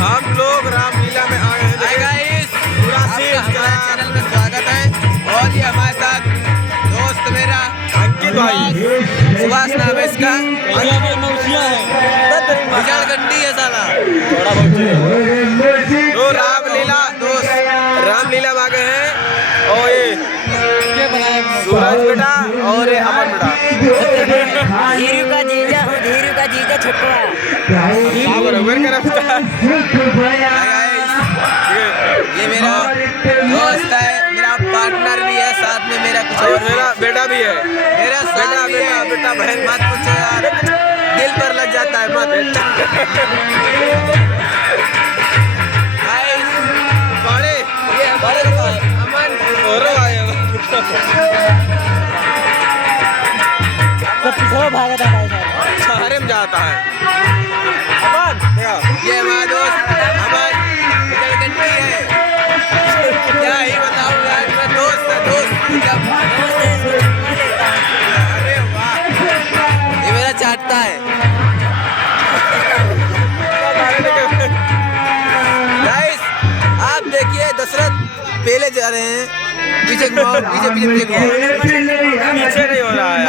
हम लोग रामलीला में आए हैं। हाय गाइस, हमारे हमारे चैनल में स्वागत है। और ये हमारे साथ दोस्त मेरा अंकित भाई, सुभाष नाम है इसका। गंडी है साला। तो रामलीला रामलीला में आ गए हैं। और ये सूरज बेटा और ये अमन बेटा। धीरू का जीजा हूँ, धीरू का जीजा छुटवा। ये मेरा दोस्त है, मेरा पार्टनर भी है, साथ में मेरा कुछ और मेरा बेटा भी है। मेरा साथ भी है। बेटा बहन मत पूछो यार, दिल पर लग जाता है मत। गाइस, बड़े ये हमारे अमन और आए हैं। भागा था भाई साहब। शहर में जाता है। अमन क्या? ये हमारा दोस्त अमन गंडी है। क्या ही बताऊं यार, मेरा दोस्त है, दोस्त जब अरे वाह, ये मेरा चाटता है। गाइस, आप देखिए दशरथ पहले जा रहे हैं, पीछे घुमाओ, पीछे पीछे पीछे घुमाओ। पीछे नहीं हो रहा है।